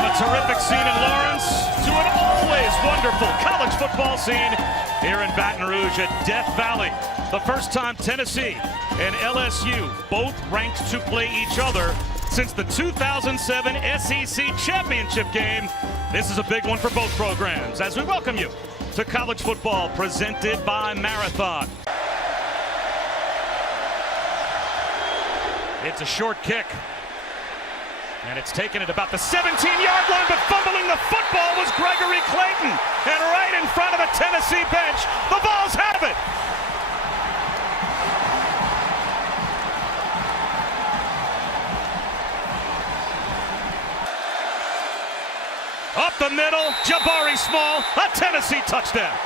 From a terrific scene in Lawrence to an always wonderful college football scene here in Baton Rouge at Death Valley. The first time Tennessee and LSU both ranked to play each other since the 2007 SEC championship game. This is a big one for both programs as we welcome you to college football presented by Marathon. It's a short kick. And it's taken at about the 17-yard line, but fumbling the football was Gregory Clayton. And right in front of the Tennessee bench, the Vols have it. Up the middle, Jabari Small, a Tennessee touchdown.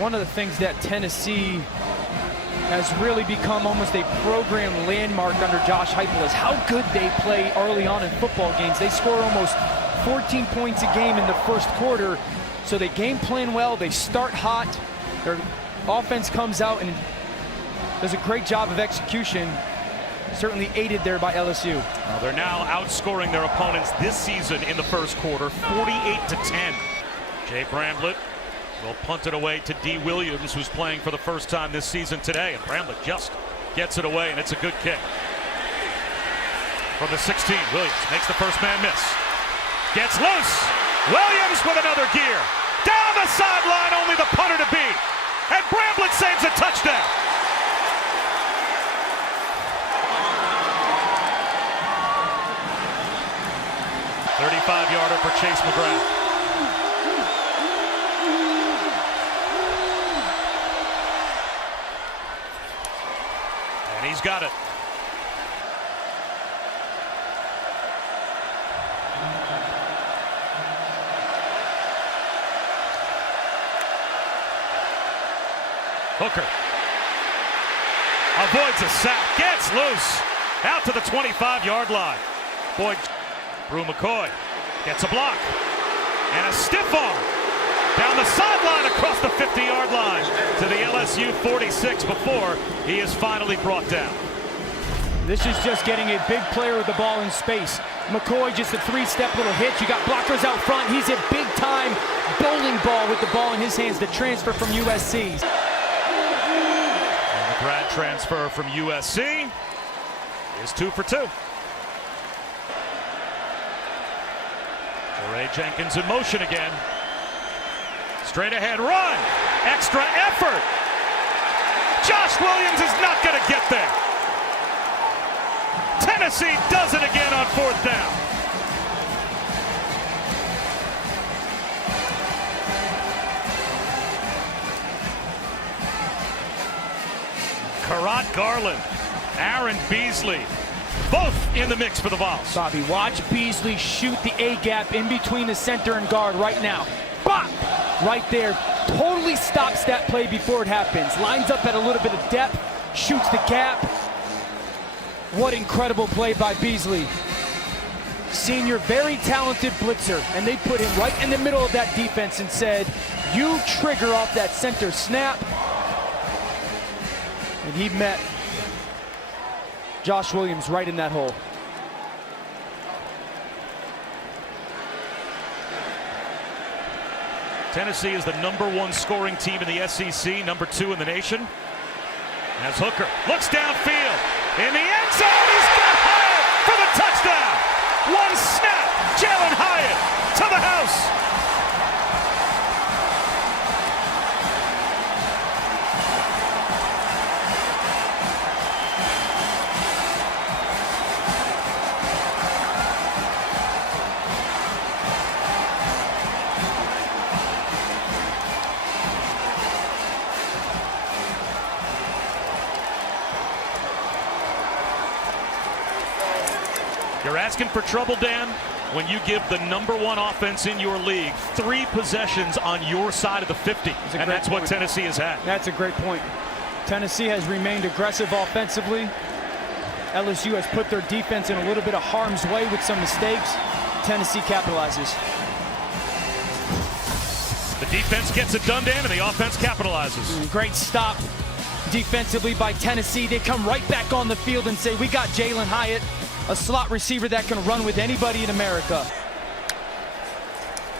One of the things that Tennessee has really become almost a program landmark under Josh Heupel is how good they play early on in football games. They score almost 14 points a game in the first quarter, so they game plan well, they start hot, their offense comes out and does a great job of execution, certainly aided there by LSU. Well, they're now outscoring their opponents this season in the first quarter, 48-10. Jay Bramblett will punt it away to D. Williams, who's playing for the first time this season today. And Bramblett just gets it away, and it's a good kick. From the 16, Williams makes the first man miss. Gets loose. Williams with another gear. Down the sideline, only the punter to beat. And Bramblett saves a touchdown. $35-yarder for Chase McGrath. He's got it. Hooker avoids a sack, gets loose, out to the 25-yard line. Boyd, Brew McCoy gets a block, and a stiff arm down the sideline across the 50-yard line to the LSU 46 before he is finally brought down. This is just getting a big player with the ball in space. McCoy just a three-step little hitch. You got blockers out front. He's a big-time bowling ball with the ball in his hands. The transfer from USC. And the grad transfer from USC is 2 for 2. Ray Jenkins in motion again. Straight ahead run, extra effort. Josh Williams is not going to get there. Tennessee does it again on 4th down. Karat Garland, Aaron Beasley, both in the mix for the Vols. Bobby, watch Beasley shoot the A-gap in between the center and guard right now. Bop! Right there, totally stops that play before it happens. Lines up at a little bit of depth, shoots the gap. What incredible play by Beasley. Senior, very talented blitzer, and they put him right in the middle of that defense and said, you trigger off that center snap. And he met Josh Williams right in that hole. Tennessee is the #1 scoring team in the SEC, #2 in the nation. As Hooker looks downfield, in the end zone, he's got Hyatt for the touchdown. One snap, Jalen Hyatt to the house. You're asking for trouble, Dan, when you give the #1 offense in your league 3 possessions on your side of the 50. And that's what Tennessee has had. That's a great point. Tennessee has remained aggressive offensively. LSU has put their defense in a little bit of harm's way with some mistakes. Tennessee capitalizes. The Defense gets it done, Dan, and the offense capitalizes. Great stop defensively by Tennessee. They come right back on the field and say, we got Jalen Hyatt, a slot receiver that can run with anybody in America.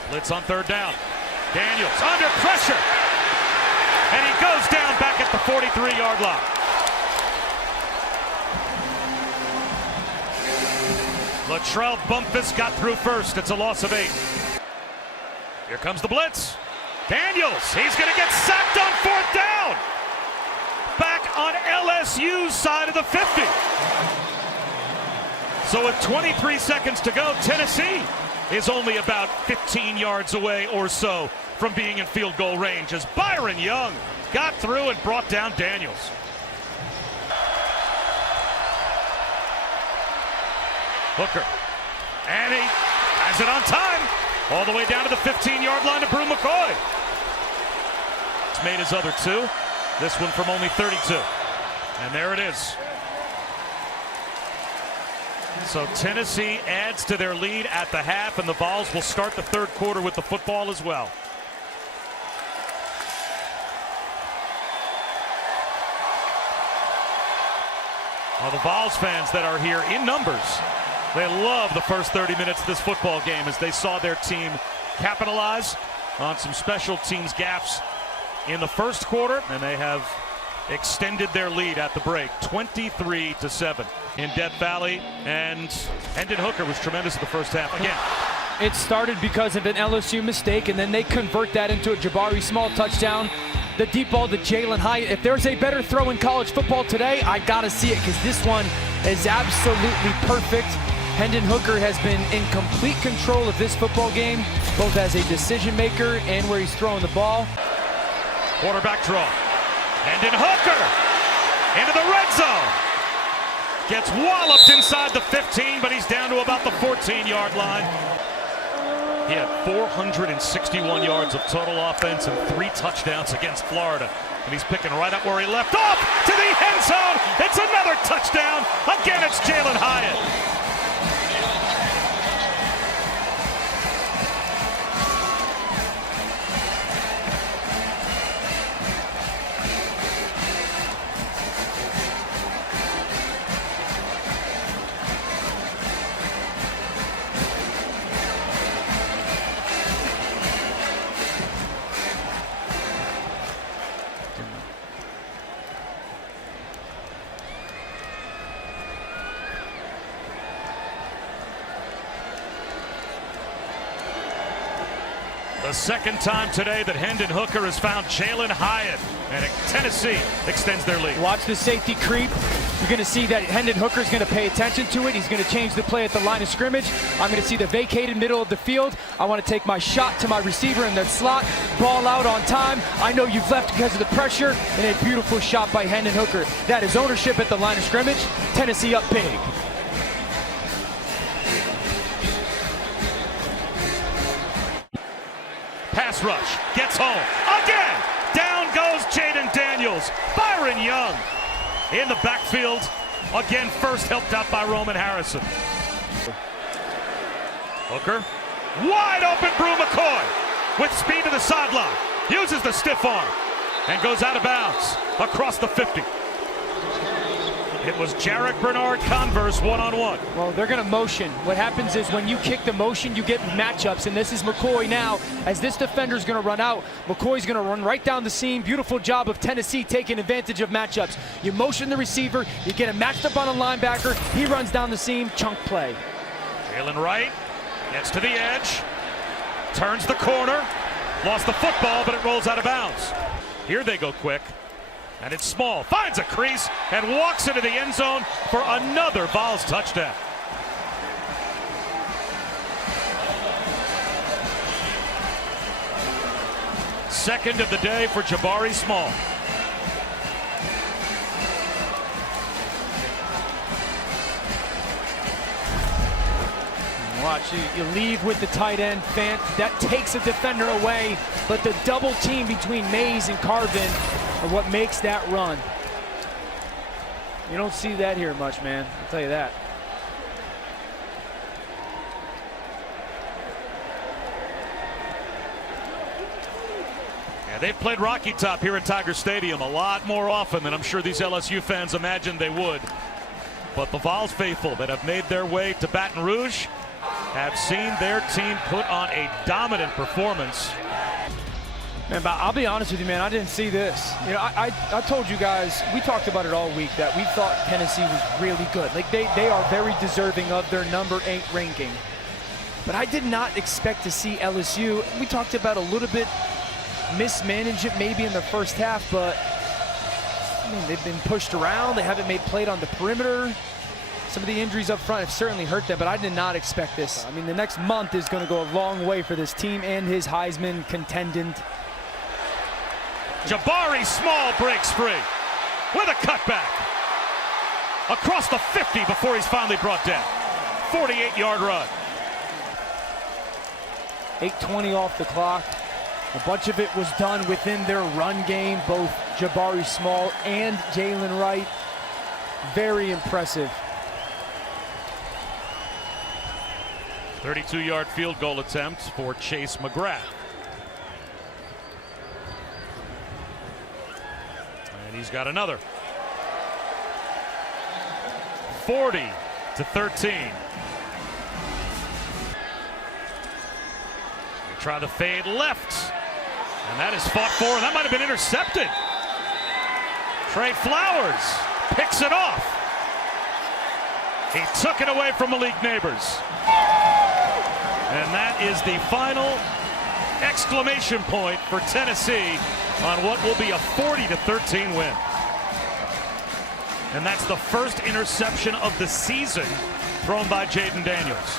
Blitz on third down. Daniels under pressure. And he goes down back at the 43-yard line. Latrell Bumpus got through first. It's a loss of 8. Here comes the blitz. Daniels, he's going to get sacked on fourth down. Back on LSU's side of the 50. So with 23 seconds to go, Tennessee is only about 15 yards away or so from being in field goal range as Byron Young got through and brought down Daniels. Hooker, and he has it on time, all the way down to the 15-yard line to Brew McCoy. It's made his other 2, this one from only 32, and there it is. So Tennessee adds to their lead at the half, and the Vols will start the third quarter with the football as well. Well, the Vols fans that are here in numbers, they love the first 30 minutes of this football game as they saw their team capitalize on some special teams gaffes in the first quarter, and they have extended their lead at the break, 23-7 in Death Valley. And Hendon Hooker was tremendous in the first half again. It started because of an LSU mistake, and then they convert that into a Jabari Small touchdown. The deep ball to Jalen Hyatt. If there's a better throw in college football today, I gotta see it, because this one is absolutely perfect. Hendon Hooker has been in complete control of this football game, both as a decision maker and where he's throwing the ball. Quarterback draw. Hendon Hooker into the red zone. Gets walloped inside the 15, but he's down to about the 14-yard line. He had 461 yards of total offense and 3 touchdowns against Florida. And he's picking right up where he left off to the end zone. It's another touchdown. Again, it's Jalen Hyatt. The second time today that Hendon Hooker has found Jalen Hyatt, and Tennessee extends their lead. Watch the safety creep. You're going to see that Hendon Hooker is going to pay attention to it. He's going to change the play at the line of scrimmage. I'm going to see the vacated middle of the field. I want to take my shot to my receiver in the slot. Ball out on time. I know you've left because of the pressure, and a beautiful shot by Hendon Hooker. That is ownership at the line of scrimmage. Tennessee up big. Pass rush, gets home, again! Down goes Jaden Daniels. Byron Young in the backfield. Again, first helped out by Roman Harrison. Hooker, wide open Brew McCoy with speed to the sideline. Uses the stiff arm and goes out of bounds across the 50. It was Jarek Bernard Converse one-on-one. Well, they're going to motion. What happens is when you kick the motion, you get matchups, and this is McCoy now. As this defender's going to run out, McCoy's going to run right down the seam. Beautiful job of Tennessee taking advantage of matchups. You motion the receiver, you get him matched up on a linebacker, he runs down the seam, chunk play. Jalen Wright gets to the edge, turns the corner, lost the football, but it rolls out of bounds. Here they go quick. And it's Small, finds a crease and walks into the end zone for another Vols touchdown. Second of the day for Jabari Small. Watch, you leave with the tight end, Fant. That takes a defender away, but the double team between Mays and Carvin are what makes that run. You don't see that here much, man. I'll tell you that. Yeah, they've played Rocky Top here at Tiger Stadium a lot more often than I'm sure these LSU fans imagined they would. But the Vols faithful that have made their way to Baton Rouge have seen their team put on a dominant performance. Man, but I'll be honest with you, man, I didn't see this. You know, I told you guys, we talked about it all week, that we thought Tennessee was really good. Like, they are very deserving of their number 8 ranking. But I did not expect to see LSU. We talked about a little bit mismanage it maybe in the first half, but I mean, they've been pushed around. They haven't made play on the perimeter. Some of the injuries up front have certainly hurt them, but I did not expect this. I mean, the next month is going to go a long way for this team and his Heisman contendant. Jabari Small breaks free with a cutback across the 50 before he's finally brought down. 48-yard run. 8:20 off the clock. A bunch of it was done within their run game, both Jabari Small and Jalen Wright. Very impressive. 32-yard field goal attempt for Chase McGrath. And he's got another. 40-13. Try the fade left. And that is fought for, and that might have been intercepted. Trey Flowers picks it off. He took it away from Malik Neighbors. And that is the final exclamation point for Tennessee on what will be a 40-13 win. And that's the first interception of the season thrown by Jaden Daniels.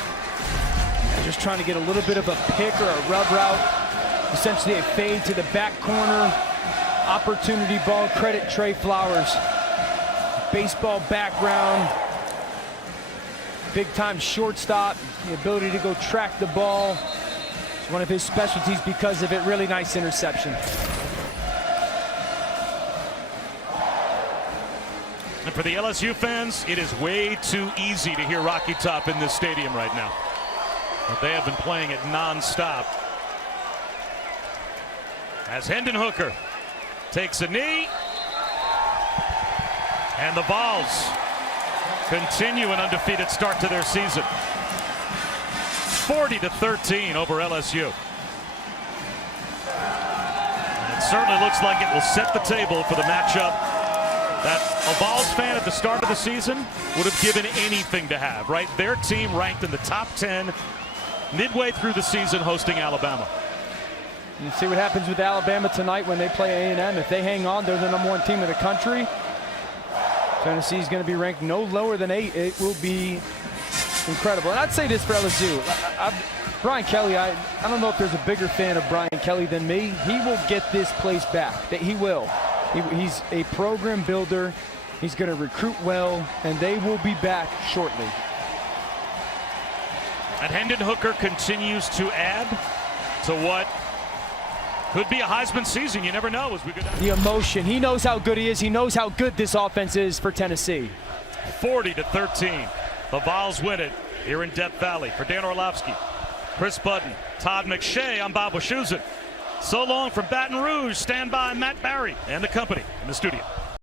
Just trying to get a little bit of a pick or a rub route. Essentially a fade to the back corner. Opportunity ball. Credit Trey Flowers. Baseball background. Big time shortstop. The ability to go track the ball. It's one of his specialties because of it. Really nice interception. And for the LSU fans, it is way too easy to hear Rocky Top in this stadium right now. But they have been playing it non-stop. As Hendon Hooker takes a knee. And the Vols continue an undefeated start to their season. 40-13 over LSU. And it certainly looks like it will set the table for the matchup that a Vols fan at the start of the season would have given anything to have, right? Their team ranked in the top 10 midway through the season hosting Alabama. You see what happens with Alabama tonight when they play A&M. If they hang on, they're the #1 team in the country. Tennessee's going to be ranked no lower than 8. It will be incredible. And I'd say this for LSU. Brian Kelly, I don't know if there's a bigger fan of Brian Kelly than me. He will get this place back. He will. He's a program builder. He's going to recruit well, and they will be back shortly. And Hendon Hooker continues to add to what could be a Heisman season. You never know as we go down. The emotion. He knows how good he is. He knows how good this offense is for Tennessee. 40-13. The Vols win it here in Death Valley. For Dan Orlovsky, Chris Budden, Todd McShay, I'm Bob Wischusen. So long from Baton Rouge. Stand by Matt Barry and the company in the studio.